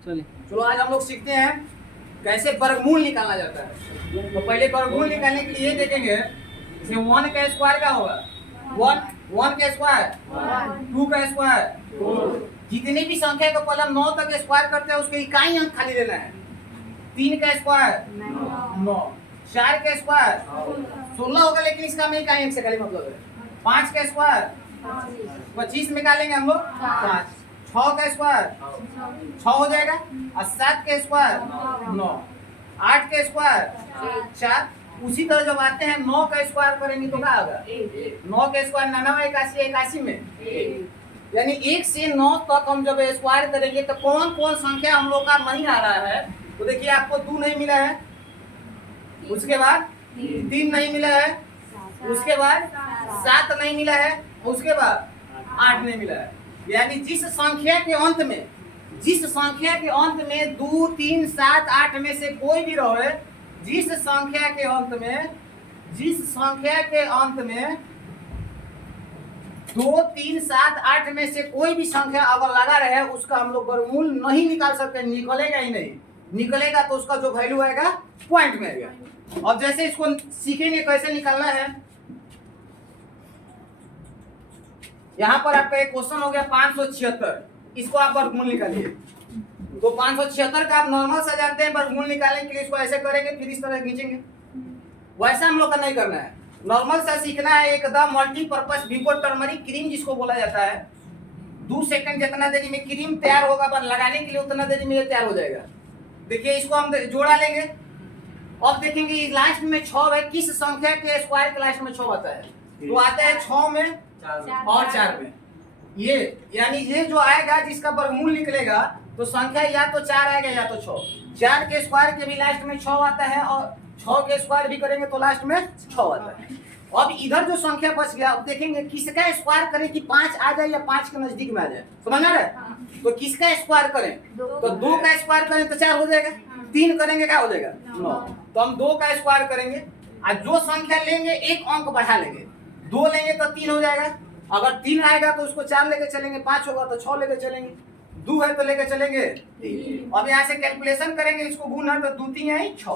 चलो आज हम लोग सीखते हैं कैसे वर्गमूल निकालना जाता है। तो पहले वर्गमूल निकालने के लिए देखेंगे, जैसे 1 का स्क्वायर क्या होगा, 1 का स्क्वायर 2 का स्क्वायर, जितनी भी संख्या का कॉलम 9 तक स्क्वायर करते हैं उसके इकाई अंक खाली लेना है। 3 का स्क्वायर 9, 4 का स्क्वायर 16 होगा, लेकिन इसका में इकाई अंक से खाली मतलब है। 5 का स्क्वायर 25 निकालेंगे हम लोग 5, 6 का स्क्वायर 6 हो जाएगा, और 7 का स्क्वायर 9, 8 का स्क्वायर 4। उसी तरह जब आते हैं 9 का स्क्वायर करेंगे तो क्या होगा, 9 का स्क्वायर 99, 81, 81 में, यानी 1 से 9 तक हम जब स्क्वायर करेंगे तो कौन कौन संख्या हम लोग का नहीं आ रहा है। तो देखिए आपको 2 नहीं मिला है, उसके बाद 3 नहीं मिला है, उसके बाद 7 नहीं मिला है, उसके बाद 8 नहीं मिला है। यानी जिस संख्या के अंत में 2, 3, 7, 8 में से कोई भी रहे, जिस संख्या के अंत में 2, 3, 7, 8 में से कोई भी संख्या अगर लगा रहे उसका हम लोग वर्गमूल नहीं निकाल सकते, निकलेगा ही नहीं। निकलेगा तो उसका जो वैल्यू आएगा पॉइंट में आएगा। अब जैसे इसको सीखेंगे कैसे निकालना है। यहाँ पर आपका एक क्वेश्चन हो गया 576, इसको आप वर्गमूल निकालिए। तो 576 का आप नॉर्मल सा जानते हैं, वर्गमूल निकालने के लिए इसको ऐसे करेंगे, फिर इस तरह खींचेंगे। वैसा हम लोग का नहीं करना है, नॉर्मल सा सीखना है एकदम। मल्टीपर्पज विको टर्मरिक क्रीम जिसको बोला जाता है, 2 सेकंड जितना देरी में क्रीम तैयार होगा, बस लगाने के लिए उतना देरी में ये तैयार हो जाएगा। देखिए इसको हम जोड़ा लेंगे, अब देखेंगे लास्ट में 6 है, किस संख्या के स्क्वायर के लास्ट में 6 आता है, तो आता है 6 में और 4 में। ये यानी ये जो आएगा जिसका वर्गमूल निकलेगा तो संख्या या तो 4 आएगा या तो 6। 4 के स्क्वायर के भी लास्ट में 6 आता है, और 6 के स्क्वायर भी करेंगे तो लास्ट में 6 आता है। अब इधर जो संख्या बच गया, अब देखेंगे किसका स्क्वायर करें कि 5 आ जाए या 5 के नजदीक में आ जाए, समझ आ रहा है। तो किसका स्क्वायर करें, तो 2 का स्क्वायर करें तो 4 हो जाएगा, 3 करेंगे क्या हो जाएगा 9। तो हम 2 का स्क्वायर करेंगे, और जो संख्या लेंगे एक अंक बढ़ा लेंगे, 2 लेंगे तो 3 हो जाएगा, अगर 3 आएगा तो उसको 4 लेके चलेंगे, 5 होगा तो 6 लेके चलेंगे, 2 है तो लेके चलेंगे 3। अब यहाँ से कैलकुलेशन करेंगे, इसको गुना तो 2 3 है 6।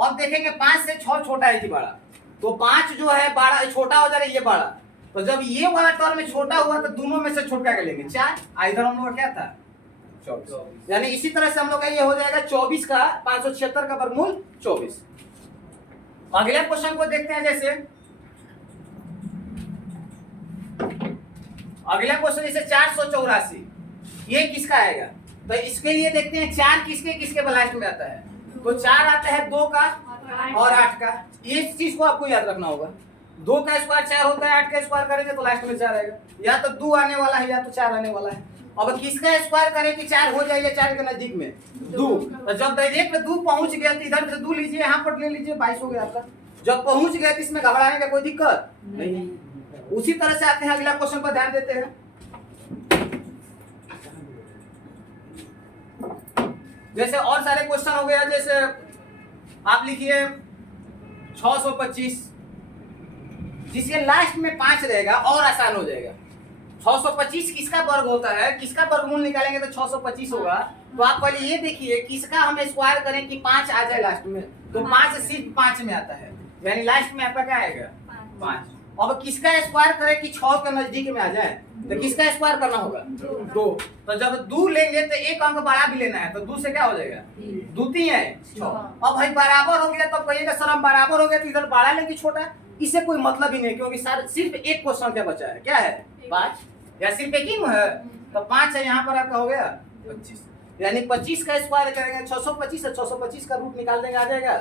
अब देखेंगे 5 से 6 छोटा है कि बड़ा, तो 5 जो है बड़ा छोटा हो जा रहा है, ये बड़ा। तो जब ये वाला टर्म में छोटा हुआ तो दोनों में से छोटा के लेंगे 4, इधर हम लोग का क्या था 24। यानी इसी तरह से हम लोग का ये हो जाएगा 24 का 576 का वर्गमूल 24। अगले क्वेश्चन को देखते हैं। जैसे अगला क्वेश्चन जैसे 484, ये किसका आएगा, तो इसके लिए देखते हैं 4 किसके किसके लास्ट में आता है। तो 4 आता है 2 का और 8 का, इस चीज को आपको याद रखना होगा। 2 का स्क्वायर 4 होता है, 8 का स्क्वायर करेंगे तो लास्ट में 4 आएगा, या तो 2 आने वाला है या तो 4 आने वाला है। अब किसका स्क्वायर करें कि 4 हो जाए या 4 के नजदीक में 2। तो जब डायरेक्ट 2 पहुंच गया तो इधर से 2 लीजिए, यहाँ पर ले लीजिए, 22 हो गया आपका। जब पहुंच गया तो इसमें घबराने का कोई दिक्कत नहीं। उसी तरह से आते हैं अगला क्वेश्चन पर ध्यान देते हैं। जैसे और सारे क्वेश्चन हो गया, जैसे आप लिखिए 625, जिसके लास्ट में 5 रहेगा और आसान हो जाएगा। 625 किसका वर्ग होता है, किसका वर्गमूल निकालेंगे तो 625 होगा। तो आप पहले ये देखिए किसका हम स्क्वायर करें कि 5 आ जाए लास्ट में, तो 5 सिर्फ 5 में आता है, यानी लास्ट में आपका क्या आएगा 5। अब किसका स्क्वायर करें कि 6 के नजदीक में आ जाए, तो किसका स्क्वायर करना होगा 2। तो जब 2 लेंगे तो एक अंक बढ़ा भी लेना है, तो 2 से क्या हो जाएगा 2 3 है 6। अब भाई बराबर हो गया, तो कहिएगा सर हम बराबर हो गया तो इधर बड़ा लेंगे छोटा, इससे कोई मतलब ही नहीं, क्योंकि सिर्फ एक क्वेश्चन क्या बचा है, क्या है 5, या सिर्फ एक ही है, तो 5 है, यहाँ पर आपका हो गया 25। यानी 25 का स्क्वायर करेंगे 625 है, 625 का रूट निकाल देंगे, आ जाएगा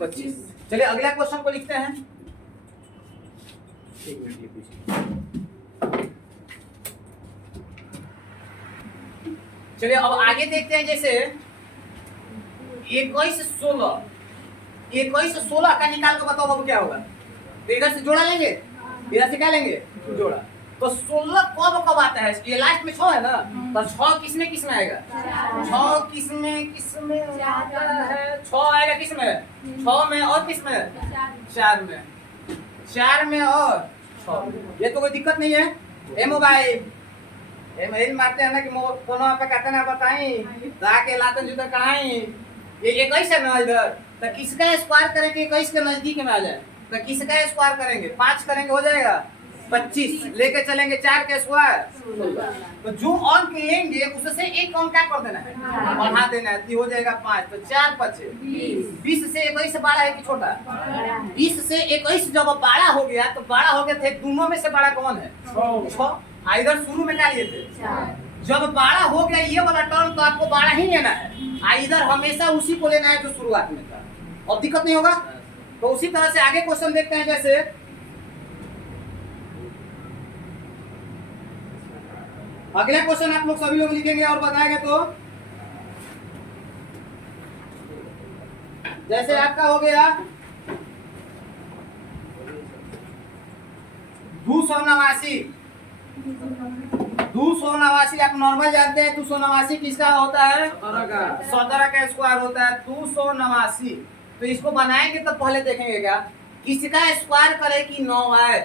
25। चलिए अगला क्वेश्चन को लिखते हैं। चलिए अब आगे देखते हैं। जैसे 21 16 का निकाल के बताओ अब क्या होगा। तो इधर से जोड़ा लेंगे, इधर से क्या लेंगे जोड़ा। तो 16 कब आता है, ये लास्ट में 6 है ना, तो 6 किसमें आएगा 6 किसमें आता है, 6 आएगा किसमें 6 में, और किसमें 4 में, 4 में और 6। ये तो कोई दिक्कत नहीं है। ए मोबाइल ये मेल मारते हैं ना कि कोनो पे कहते ना बताई जाके लाते जूते कढ़ाई ये 21 है ना इधर, तो किसका स्क्वायर करेंगे 21 के नजदीक में आ जाए, तो किसका स्क्वायर करेंगे 5 करेंगे हो जाएगा 25, लेके चलेंगे 4 के स्क्वायर, तो जो अंक लेंगे उससे एक अंक क्या कर देना है बढ़ा देना है, हो जाएगा 5, तो 4 5 20 से 21 बड़ा है कि छोटा, 20 से 21 जब बड़ा हो गया तो बड़ा हो गया थे, दोनों में से बड़ा कौन है 6, इधर शुरू में क्या लिए थे, जब बड़ा हो गया ये वाला टर्म तो आपको बड़ा ही लेना है, इधर हमेशा उसी को लेना है जो शुरुआत में था, और दिक्कत नहीं होगा। तो उसी तरह से आगे क्वेश्चन देखते हैं, जैसे अगला क्वेश्चन आप लोग सभी लोग लिखेंगे और बताएंगे, तो जैसे आपका हो गया 289 आप नॉर्मल जानते हैं, 289 किसका होता है 17 का स्क्वायर होता है 289। तो इसको बनाएंगे तो पहले देखेंगे क्या किसका स्क्वायर करे कि 9 है,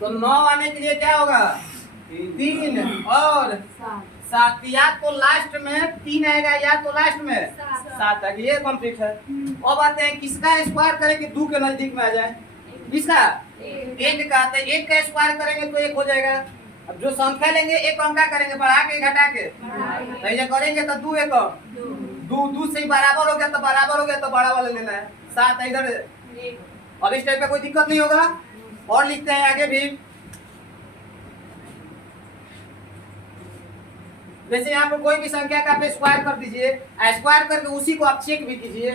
तो 9 आने के लिए क्या होगा 3 और 7, या तो लास्ट में 3 आएगा या तो लास्ट में 7 आएगा, ये कंप्लीट है। अब आते हैं किसका स्क्वायर करें कि 2 के नजदीक में आ जाए, किसका 1 का, तो 1 का स्क्वायर करेंगे तो 1 हो जाएगा। अब जो संख्या लेंगे एक अंक करेंगे बढ़ा के घटा के, तो ये करेंगे तो 2 1 2 से ही बराबर हो गया, तो बराबर हो गया तो बड़ा वाला लेना है 7 इधर। और इस टाइप का कोई दिक्कत नहीं होगा। और लिखते हैं आगे भी, जैसे यहाँ पर कोई भी संख्या का आप स्क्वायर कर दीजिए, स्क्वायर करके उसी को आप चेक भी कीजिए।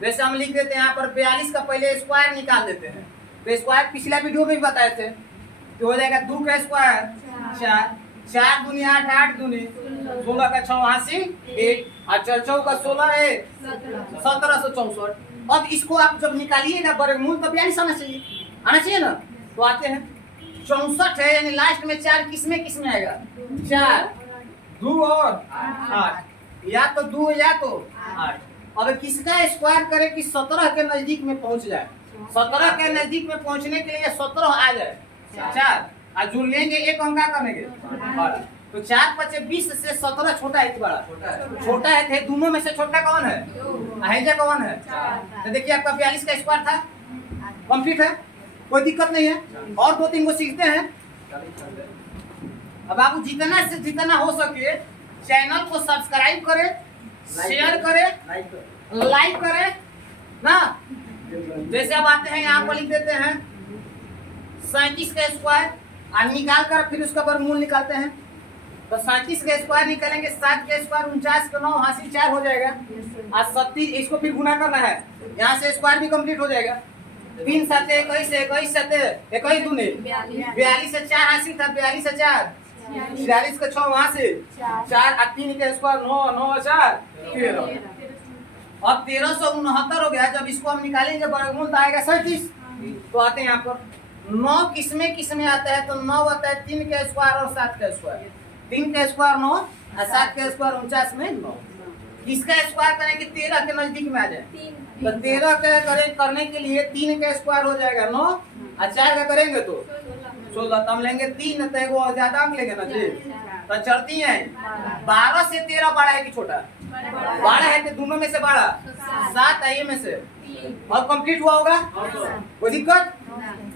जैसे हम लिख देते हैं यहाँ पर 42 का पहले स्क्वायर निकाल देते हैं, तो स्क्वायर पिछला वीडियो में भी बताए थे, तो हो जाएगा 2 का स्क्वायर 4, 4 दूनी 8, 8 दूनी 16 का 86 1, और 4 4 का 16 है 1764। अब इसको आप जब निकालिएगा वर्गमूल तो 42 आना चाहिए ना, तो आते हैं 64 है, यानी लास्ट में 4 किस में आएगा 4 2 और 8, या तो 2 या तो 8। अब किसका स्क्वायर करें कि 17 के नजदीक में पहुंच जाए, 17 के नजदीक में पहुंचने के लिए 17 आ जाए 4, और जुड़ लेंगे एक अंक करेंगे, तो 4 5 20 से 17 छोटा है कि बड़ा, छोटा है, थे दोनों में से छोटा कौन है अहिजा कौन है, तो देखिए आपका 42 का स्क्वायर था, कंप्लीट है, कोई दिक्कत नहीं है। और 2-3 को सीखते हैं। अब आप जितना से जितना हो सके चैनल को सब्सक्राइब करें, शेयर करें, लाइक करें ना। जैसे अब आते हैं यहाँ पर लिख देते हैं 37 का स्क्वायर, और निकाल कर फिर उसका वर्गमूल निकालते हैं, तो 37 का स्क्वायर निकालेंगे 7 का स्क्वायर 49 का 9 हासिल 4 हो जाएगा, और 37 इसको फिर गुना करना है, यहाँ से स्क्वायर भी कंप्लीट हो जाएगा। 3 7 21 21 7 21 दूनी 42 से 4 हासिल था, 42 से 4 46 का 6 वहाँ से 4 और 3 का स्क्वायर 9 9 4 13। अब 1369 हो गया। जब इसको हम निकालेंगे वर्गमूल तो आएगा 37। तो आते हैं यहाँ पर 9 किसमें आता है, तो 9 आता है 3 का स्क्वायर और 7 का स्क्वायर, 3 का स्क्वायर 9 और 7 का स्क्वायर 49 में 9। किसका स्क्वायर करें कि 13 के नजदीक में आ जाए, तो 13 का करने के लिए 3 का स्क्वायर हो जाएगा 9 और 4 का करेंगे तो 16, तब लेंगे 3, तो वो ज्यादा अंक लेंगे ना जी, तो चलती है 12 से 13 बड़ा है कि छोटा, बड़ा है, तो दोनों में से बड़ा 7 है, ये में से और कंप्लीट हुआ होगा, कोई दिक्कत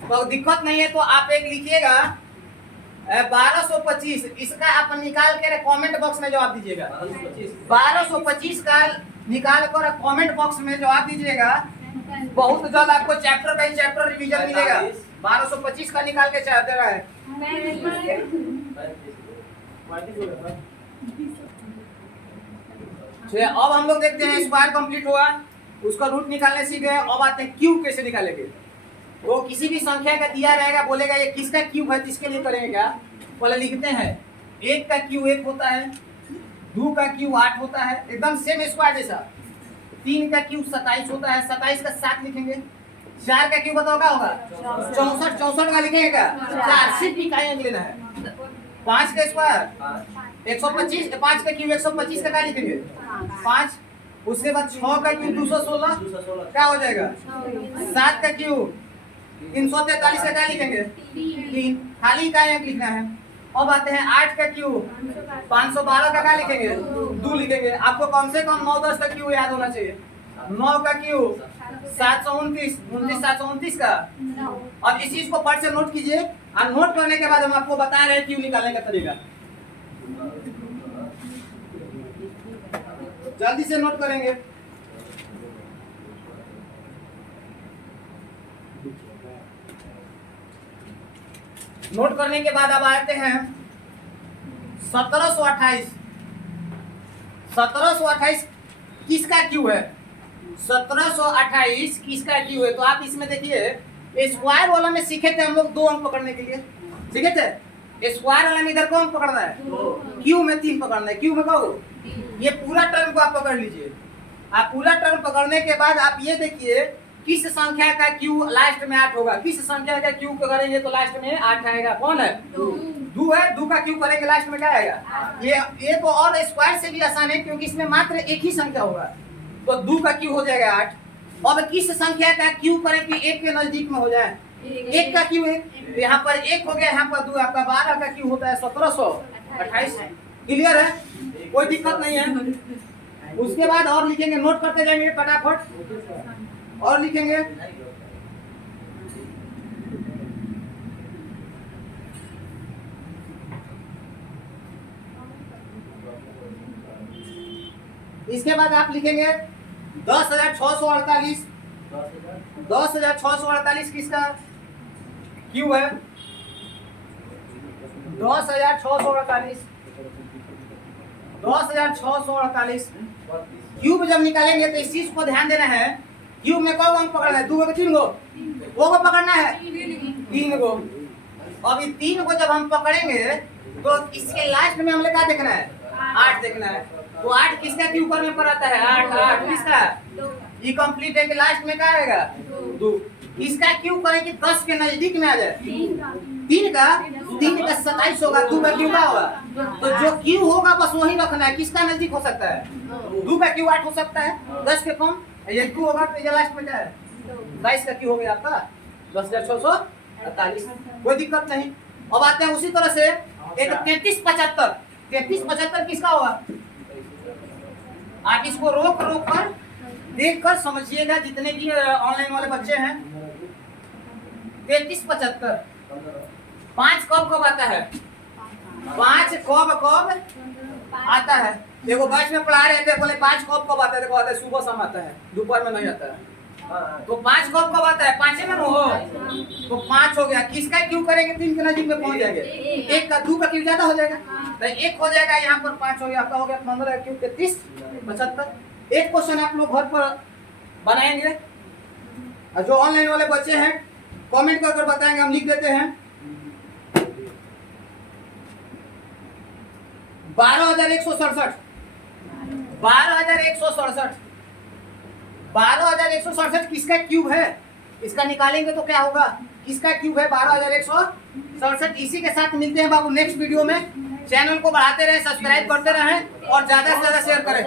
तो दिक्कत नहीं है। तो आप एक लिखिएगा 1225, इसका आप निकाल कर कमेंट बॉक्स में जवाब दीजिएगा। 1225 का निकाल कर कमेंट बॉक्स में जवाब दीजिएगा। बहुत जल्द आपको चैप्टर बाई चैप्टर रिवीजन मिलेगा। 1225 का निकाल के दे रहा है। अब हम लोग देखते हैं स्क्वायर कंप्लीट हुआ, उसका रूट निकालने सीख गए। अब आते हैं क्यूब कैसे निकालेंगे। तो किसी भी संख्या का दिया रहेगा, बोलेगा ये किसका क्यूब है, इसके लिए करेंगे क्या, पहले लिखते हैं 1 का क्यूब 1 होता है, 2 का क्यूब 8 होता है, एकदम सेम स्क्वायर जैसा। 3 का क्यूब 27 होता है, 27 का 7 लिखेंगे। 4 का क्यूब बताओ क्या होगा 64, 64 का लिखेंगे क्या 4 सिर्फ इकाई अंक लेना है। 5 का स्क्वायर 125, 5 का क्यूब 125 का क्या लिखेंगे 5। उसके बाद 6 का क्यूब 216 क्या हो जाएगा। 7 का क्यूब 343 का क्या लिखेंगे 3, खाली इकाई अंक लिखना है। अब आते हैं 8 का क्यूब 512 का क्या लिखेंगे 2 लिखेंगे। आपको कम से कम 9-10 का क्यूब याद होना चाहिए। 9 का क्यूब 729 729 का। अब इस चीज को पढ़ से नोट कीजिए और नोट करने के बाद हम आपको बता रहे हैं क्यूब निकालने का तरीका। जल्दी से नोट करेंगे। नोट करने के बाद अब आते हैं 1728। 1728 किसका क्यू है? 1728 किसका क्यू है? तो आप इसमें देखिए स्क्वायर वाला में सीखे थे हम लोग 2 अंक पकड़ने के लिए, सीखे थे। स्क्वायर वाला में इधर कौन पकड़ना है? क्यू में 3 पकड़ना है। क्यू में कहो ये पूरा टर्म को आप पकड़ लीजिए। आप पूरा टर्म पकड़ने के बाद आप ये देखिए किस संख्या का क्यू लास्ट में 8 होगा। किस संख्या का क्यू करेंगे तो लास्ट में 8 आएगा। कौन है? 2 है। 2 का क्यू करेंगे लास्ट में क्या आएगा? ये तो और स्क्वायर से भी आसान है क्योंकि इसमें मात्र एक ही संख्या होगा। तो 2 का क्यू हो जाएगा 8। अब किस संख्या का क्यू करें कि 1 के नजदीक में हो जाए? 1 का क्यू 1, तो यहाँ पर 1 हो गया, यहाँ पर 2। आपका 12 का क्यू होता है 1728। क्लियर है? कोई दिक्कत नहीं है। उसके बाद और लिखेंगे, नोट करते जाएंगे फटाफट और लिखेंगे। इसके बाद आप लिखेंगे 10,648। 10,648 किसका क्यू है? 10,648। 10,648 क्यूब जब निकालेंगे तो इस चीज को ध्यान देना है। क्यूब में कौ अंक पकड़ना है? 2 को 3 को? वो को पकड़ना है 3 को। अब ये 3 को जब हम पकड़ेंगे तो इसके लास्ट में हमें क्या देखना है? 8 देखना है। तो 8 किसका क्यू करने पर आता है? 8 किसका? ये कंप्लीट है कि लास्ट में क्या आएगा? 2। इसका क्यू करें कि 10 के नजदीक में आ जाए। 3 का 27 होगा। 2 का क्यू क्या होगा? तो जो क्यू होगा बस वही रखना है। किसका नजदीक हो सकता है? 2 का क्यू 8 हो सकता है 10 के कम। ये 2 होगा तो ये लास्ट में क्या है? 22 का क्यू हो गया आपका 10,648। कोई दिक्कत नहीं। अब आते हैं उसी तरह से एक 3375। 3375 किसका होगा? आप इसको रोक कर देख कर समझिएगा जितने भी ऑनलाइन वाले बच्चे हैं। 3375 5 कब आता है? 5 कब आता है? देखो बैच में पढ़ा रहे थे, बोले 5 कब आता है? देखो आता है सुबह शाम आता है, दोपहर में नहीं आता है। तो 5 कब आता है? 5 में हो तो 5 हो गया। किसका क्यू करेंगे? 3 के नजदीक में पहुंच जाएंगे। 1 का 2 का क्यू ज्यादा हो जाएगा तो 1 हो जाएगा। यहाँ पर 5 हो गया, आपका हो गया 15 क्यू 3375। एक क्वेश्चन आप लोग घर पर बनाएंगे और जो ऑनलाइन वाले बच्चे हैं कमेंट कर बताएंगे, हम लिख देते हैं 12,167। 12,167 12,167 किसका क्यूब है? इसका निकालेंगे तो क्या होगा? किसका क्यूब है? 12,167। इसी के साथ मिलते हैं बाबू नेक्स्ट वीडियो में। चैनल को बढ़ाते रहे, सब्सक्राइब करते रहें और ज्यादा से ज्यादा शेयर करें।